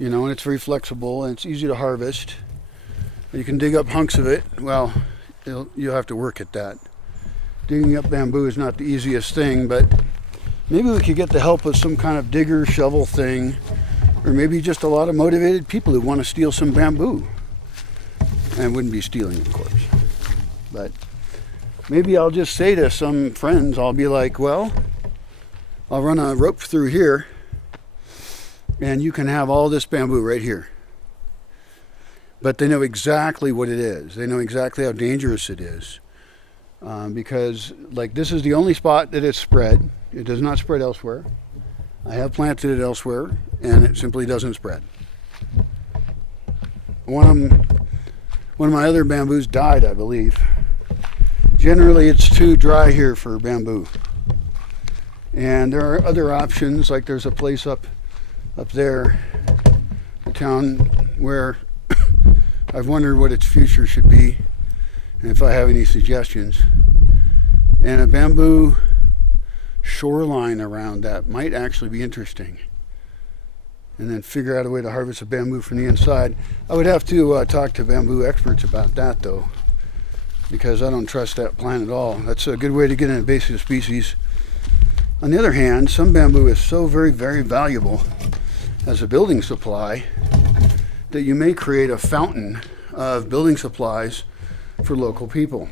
you know, and it's very flexible and it's easy to harvest. You can dig up hunks of it. Well, you'll have to work at that. Digging up bamboo is not the easiest thing, but maybe we could get the help of some kind of digger, shovel thing, or maybe just a lot of motivated people who want to steal some bamboo. And wouldn't be stealing, of course. But maybe I'll just say to some friends, I'll be like, well, I'll run a rope through here, and you can have all this bamboo right here. But they know exactly what it is. They know exactly how dangerous it is. Because, like, this is the only spot that it's spread. It does not spread elsewhere. I have planted it elsewhere, and it simply doesn't spread. One of my other bamboos died, I believe. Generally, it's too dry here for bamboo. And there are other options, like there's a place up there, a town where I've wondered what its future should be, and if I have any suggestions. And a bamboo shoreline around that might actually be interesting. And then figure out a way to harvest the bamboo from the inside. I would have to talk to bamboo experts about that, though, because I don't trust that plant at all. That's a good way to get an invasive species. On the other hand, some bamboo is so very, very valuable as a building supply that you may create a fountain of building supplies for local people.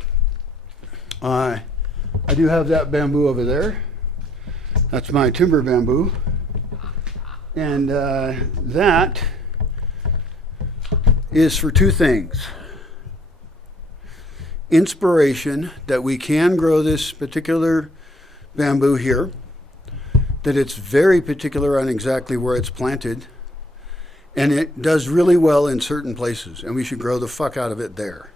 I do have that bamboo over there. That's my timber bamboo. And that is for two things. Inspiration that we can grow this particular bamboo here, that it's very particular on exactly where it's planted, and it does really well in certain places, and we should grow the fuck out of it there.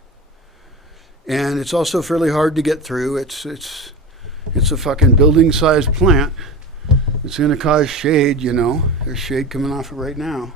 And it's also fairly hard to get through. It's a fucking building-sized plant. It's going to cause shade, you know. There's shade coming off it right now.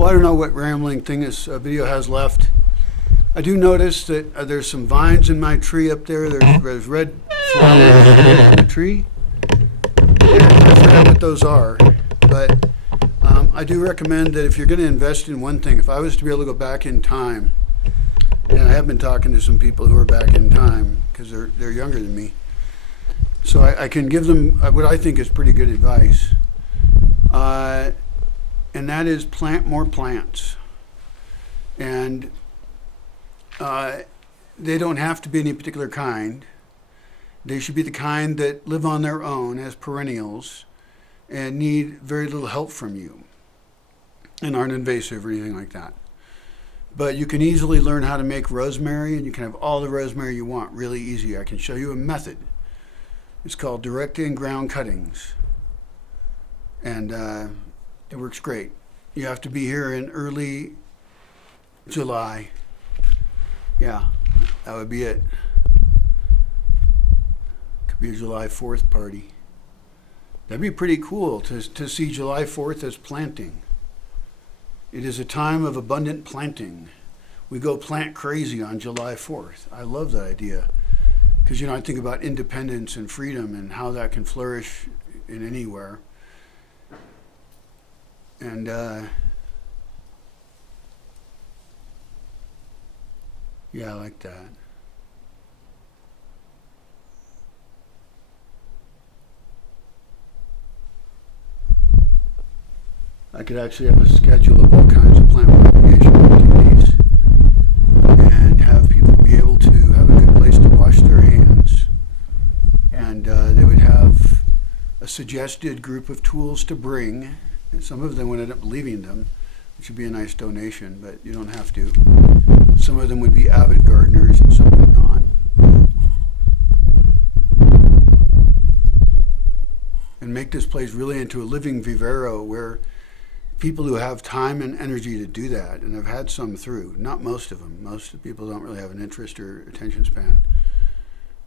I don't know what rambling thing this video has left. I do notice that there's some vines in my tree up there. There's red flowers in the tree. And I forgot what those are. But I do recommend that if you're going to invest in one thing, if I was to be able to go back in time, and I have been talking to some people who are back in time because they're younger than me, so I can give them what I think is pretty good advice. And that is plant more plants. And they don't have to be any particular kind. They should be the kind that live on their own as perennials and need very little help from you and aren't invasive or anything like that. But you can easily learn how to make rosemary, and you can have all the rosemary you want really easy. I can show you a method. It's called direct in-ground cuttings. And it works great. You have to be here in early July. Yeah, that would be it. Could be a July 4th party. That'd be pretty cool to see July 4th as planting. It is a time of abundant planting. We go plant crazy on July 4th. I love that idea. Because, you know, I think about independence and freedom and how that can flourish in anywhere. And yeah, I like that. I could actually have a schedule of all kinds of plant propagation activities and have people be able to have a good place to wash their hands. And they would have a suggested group of tools to bring. And some of them would end up leaving them, which would be a nice donation, but you don't have to. Some of them would be avid gardeners and some would not. And make this place really into a living vivero where people who have time and energy to do that, and I've had some through, not most of them. Most people don't really have an interest or attention span.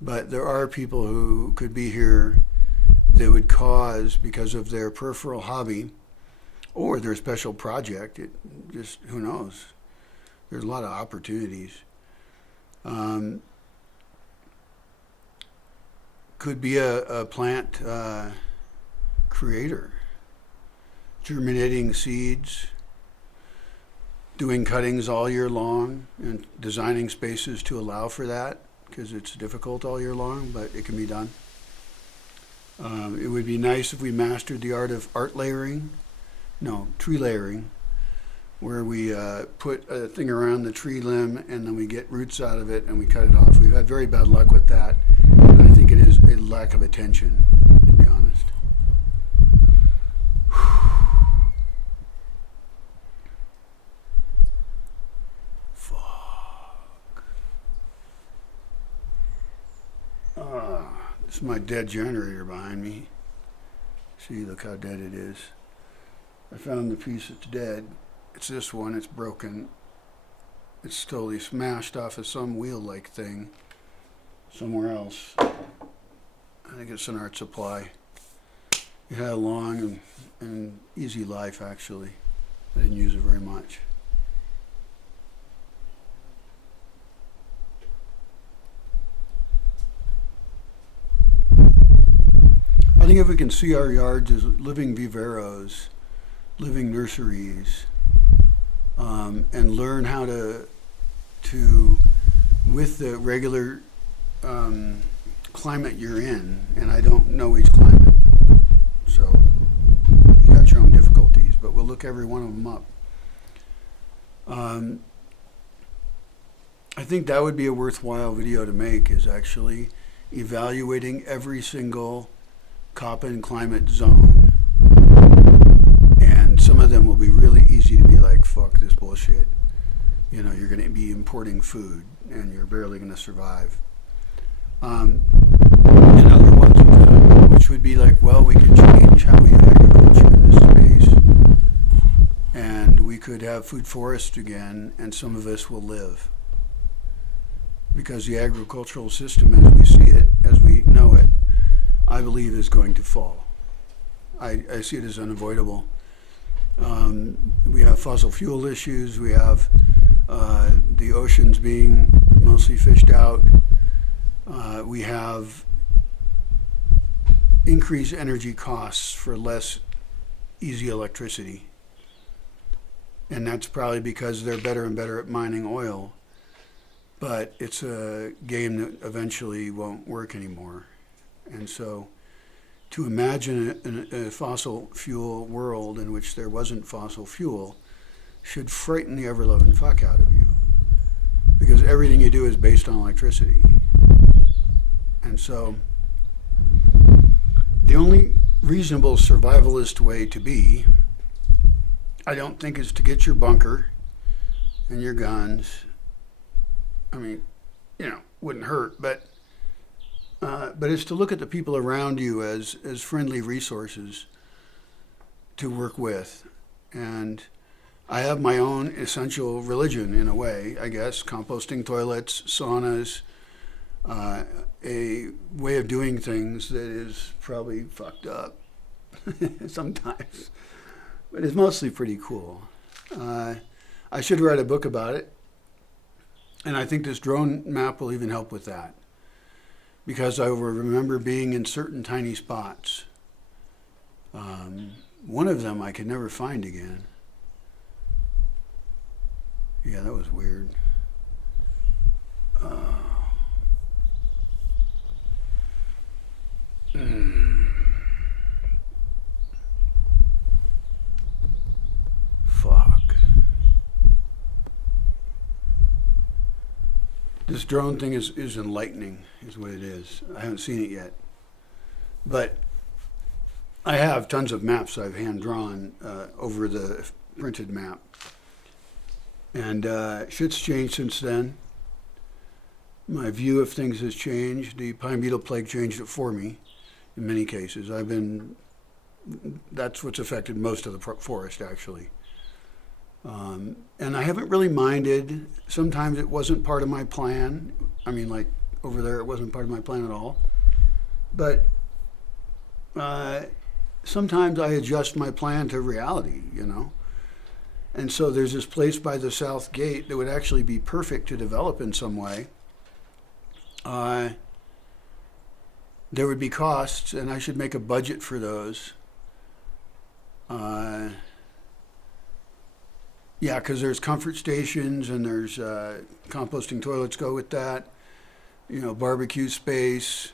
But there are people who could be here that would cause, because of their peripheral hobby or their special project, it just, who knows? There's a lot of opportunities. Could be a plant creator, germinating seeds, doing cuttings all year long, and designing spaces to allow for that, because it's difficult all year long, but it can be done. It would be nice if we mastered the art of tree layering, where we put a thing around the tree limb and then we get roots out of it and we cut it off. We've had very bad luck with that, and I think it is a lack of attention, to be honest. Fuck. This is my dead generator behind me. See, look how dead it is. I found the piece that's dead. It's this one, it's broken. It's totally smashed off of some wheel-like thing somewhere else. I think it's an art supply. It had a long and easy life, actually. I didn't use it very much. I think if we can see our yards as living viveros, living nurseries, and learn how to with the regular climate you're in, and I don't know each climate, so you got your own difficulties, but we'll look every one of them up. I think that would be a worthwhile video to make, is actually evaluating every single Köppen climate zone. And some of them will be really easy to be like, fuck this bullshit. You know, you're going to be importing food and you're barely going to survive. And other ones which would be like, well, we could change how we do agriculture in this space. And we could have food forests again, and some of us will live. Because the agricultural system as we see it, as we know it, I believe is going to fall. I see it as unavoidable. We have fossil fuel issues. We have the oceans being mostly fished out. We have increased energy costs for less easy electricity. And that's probably because they're better and better at mining oil. But it's a game that eventually won't work anymore. And so to imagine a fossil fuel world in which there wasn't fossil fuel should frighten the ever-loving fuck out of you. Because everything you do is based on electricity. And so the only reasonable survivalist way to be, I don't think, is to get your bunker and your guns. I mean, you know, wouldn't hurt, but it's to look at the people around you as friendly resources to work with. And I have my own essential religion, in a way, I guess. Composting toilets, saunas, a way of doing things that is probably fucked up sometimes, but it's mostly pretty cool. I should write a book about it, and I think this drone map will even help with that, because I will remember being in certain tiny spots. One of them I could never find again. Yeah, that was weird. Fuck. This drone thing is enlightening, is what it is. I haven't seen it yet. But I have tons of maps I've hand-drawn over the printed map. And shit's changed since then. My view of things has changed. The pine beetle plague changed it for me in many cases. I've been That's what's affected most of the forest, actually. And I haven't really minded. Sometimes it wasn't part of my plan. I mean, like over there, it wasn't part of my plan at all. But sometimes I adjust my plan to reality, you know. And so there's this place by the south gate that would actually be perfect to develop in some way. There would be costs, and I should make a budget for those. Yeah, because there's comfort stations and there's composting toilets go with that. You know, barbecue space,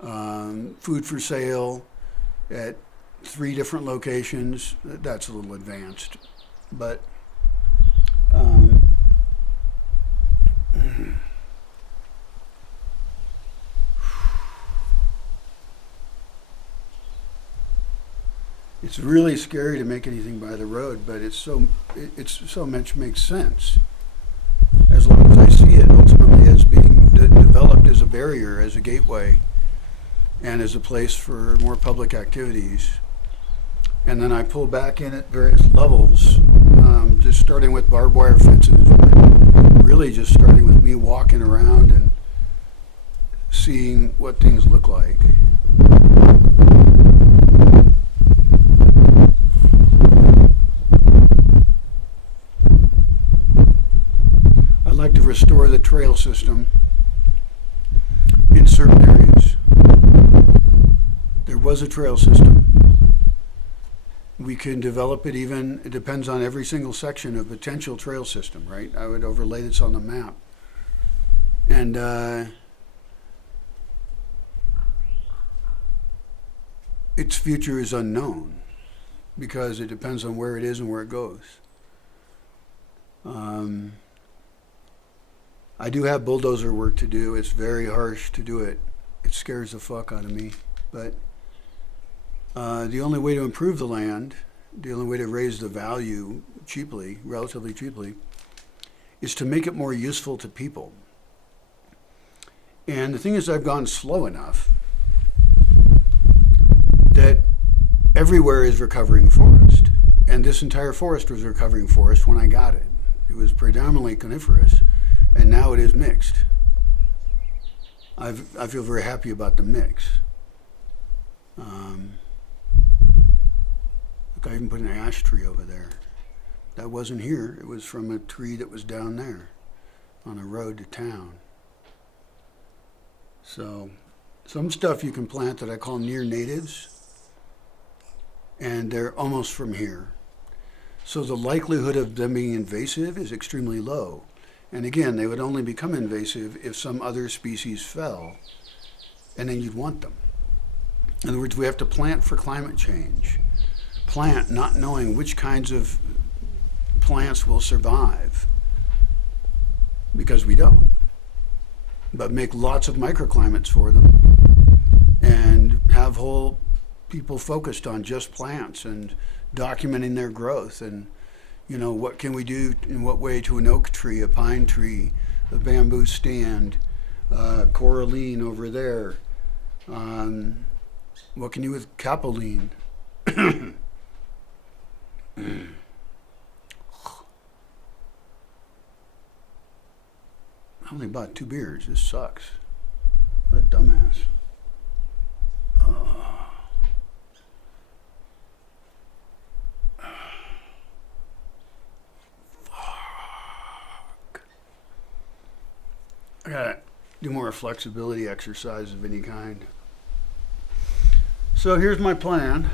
food for sale at 3 different locations. That's a little advanced, but it's really scary to make anything by the road, but it's so much makes sense as long as I see it ultimately as being developed as a barrier, as a gateway, and as a place for more public activities. And then I pull back in at various levels, just starting with barbed wire fences, but really just starting with me walking around and seeing what things look like. I'd like to restore the trail system in certain areas. There was a trail system. We can develop it even, it depends on every single section of potential trail system, right? I would overlay this on the map. And its future is unknown because it depends on where it is and where it goes. I do have bulldozer work to do. It's very harsh to do it. It scares the fuck out of me. But the only way to improve the land, the only way to raise the value cheaply, relatively cheaply, is to make it more useful to people. And the thing is, I've gone slow enough that everywhere is recovering forest. And this entire forest was recovering forest when I got it. It was predominantly coniferous, and now it is mixed. I feel very happy about the mix. Look, I even put an ash tree over there. That wasn't here. It was from a tree that was down there on a road to town. So some stuff you can plant that I call near natives, and they're almost from here. So the likelihood of them being invasive is extremely low. And again, they would only become invasive if some other species fell, and then you'd want them. In other words, we have to plant for climate change. Plant not knowing which kinds of plants will survive, because we don't. But make lots of microclimates for them, and have whole people focused on just plants and documenting their growth, and you know, what can we do in what way to an oak tree, a pine tree, a bamboo stand, coralline over there. What can you do with capulline? I only bought 2 beers. This sucks. What a dumbass. I gotta do more flexibility exercise of any kind. So here's my plan.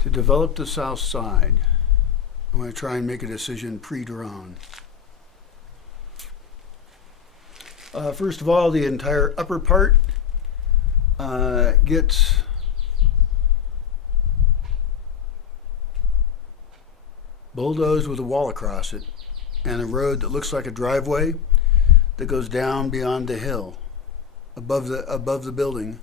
To develop the south side, I'm going to try and make a decision pre-drawn. First of all, the entire upper part gets bulldozed with a wall across it, and a road that looks like a driveway that goes down beyond the hill, above the building,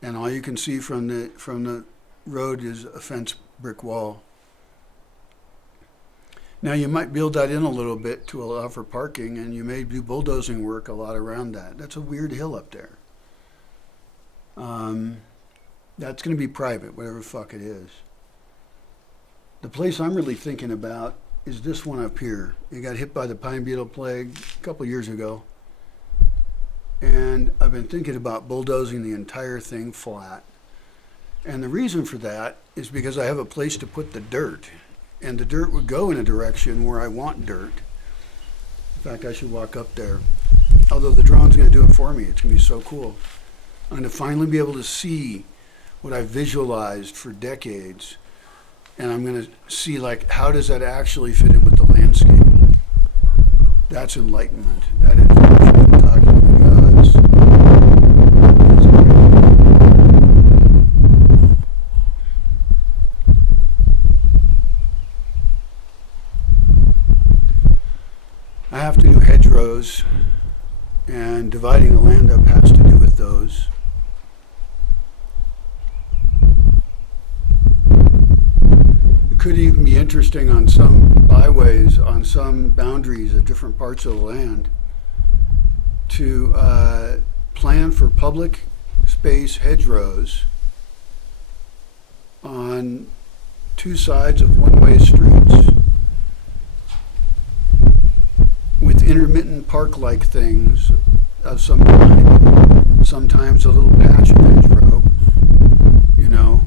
and all you can see from the road is a fence brick wall. Now you might build that in a little bit to allow for parking, and you may do bulldozing work a lot around that. That's a weird hill up there. That's going to be private, whatever the fuck it is. The place I'm really thinking about is this one up here. It got hit by the pine beetle plague a couple years ago. And I've been thinking about bulldozing the entire thing flat. And the reason for that is because I have a place to put the dirt. And the dirt would go in a direction where I want dirt. In fact, I should walk up there. Although the drone's going to do it for me. It's going to be so cool. I'm going to finally be able to see what I've visualized for decades. And I'm going to see, like, how does that actually fit in with the landscape? That's enlightenment. That is actually talking to the gods. I have to do hedgerows, and dividing the land up has to do with those. It could even be interesting on some byways, on some boundaries of different parts of the land, to plan for public space hedgerows on two sides of one-way streets, with intermittent park-like things of some kind. Sometimes a little patch of hedgerow, you know,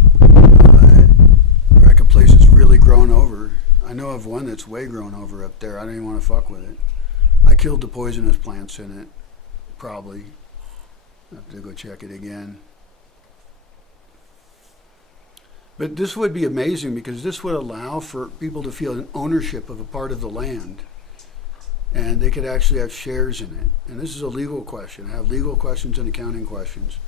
like a place that's really grown over. I know of one that's way grown over up there. I don't even want to fuck with it. I killed the poisonous plants in it, probably. I have to go check it again. But this would be amazing, because this would allow for people to feel an ownership of a part of the land. And they could actually have shares in it. And this is a legal question. I have legal questions and accounting questions.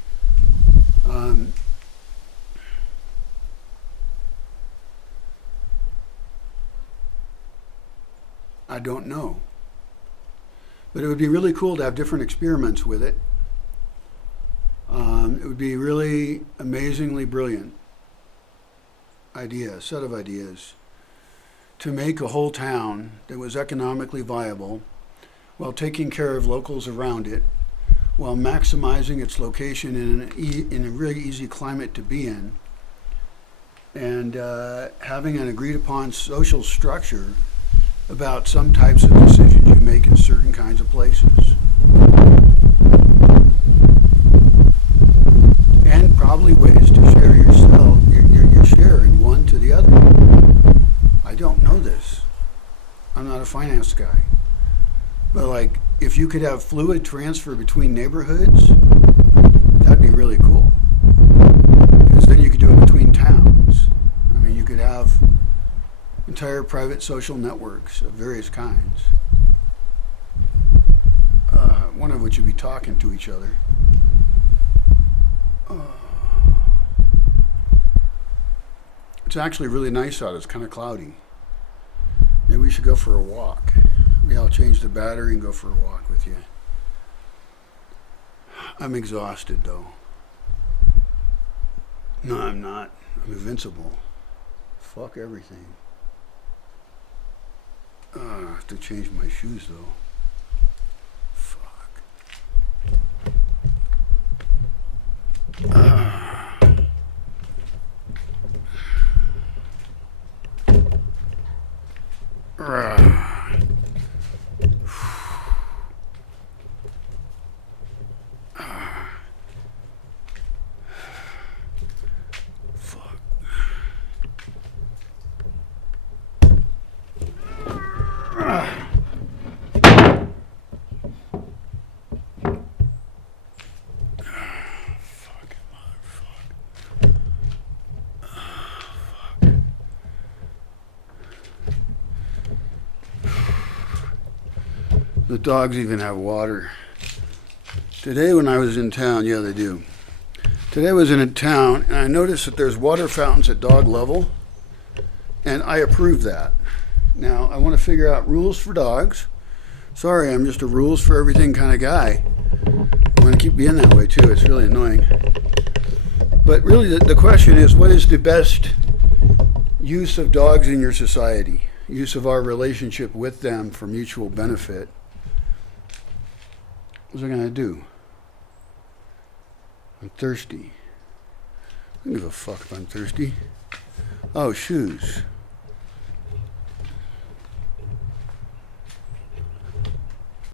I don't know. But it would be really cool to have different experiments with it. It would be really amazingly brilliant idea, set of ideas, to make a whole town that was economically viable while taking care of locals around it, while maximizing its location in a really easy climate to be in, and having an agreed upon social structure about some types of decisions you make in certain kinds of places. And probably ways to share your share in one to the other. I don't know this. I'm not a finance guy. But like, if you could have fluid transfer between neighborhoods, that'd be really cool. Because then you could do it between towns. I mean, you could have entire private social networks of various kinds. One of which would be talking to each other. It's actually really nice out. It's kind of cloudy. Maybe we should go for a walk. Maybe I'll change the battery and go for a walk with you. I'm exhausted, though. No, I'm not. I'm invincible. Fuck everything. I have to change my shoes, though. Fuck. The dogs even have water. Today when I was in town, yeah, they do. Today I was in a town and I noticed that there's water fountains at dog level, and I approve that. Now, I want to figure out rules for dogs. Sorry, I'm just a rules for everything kind of guy. I'm going to keep being that way too. It's really annoying. But really the question is, what is the best use of dogs in your society? use of our relationship with them for mutual benefit. What's I gonna do? I'm thirsty. I don't give a fuck if I'm thirsty. Oh, shoes.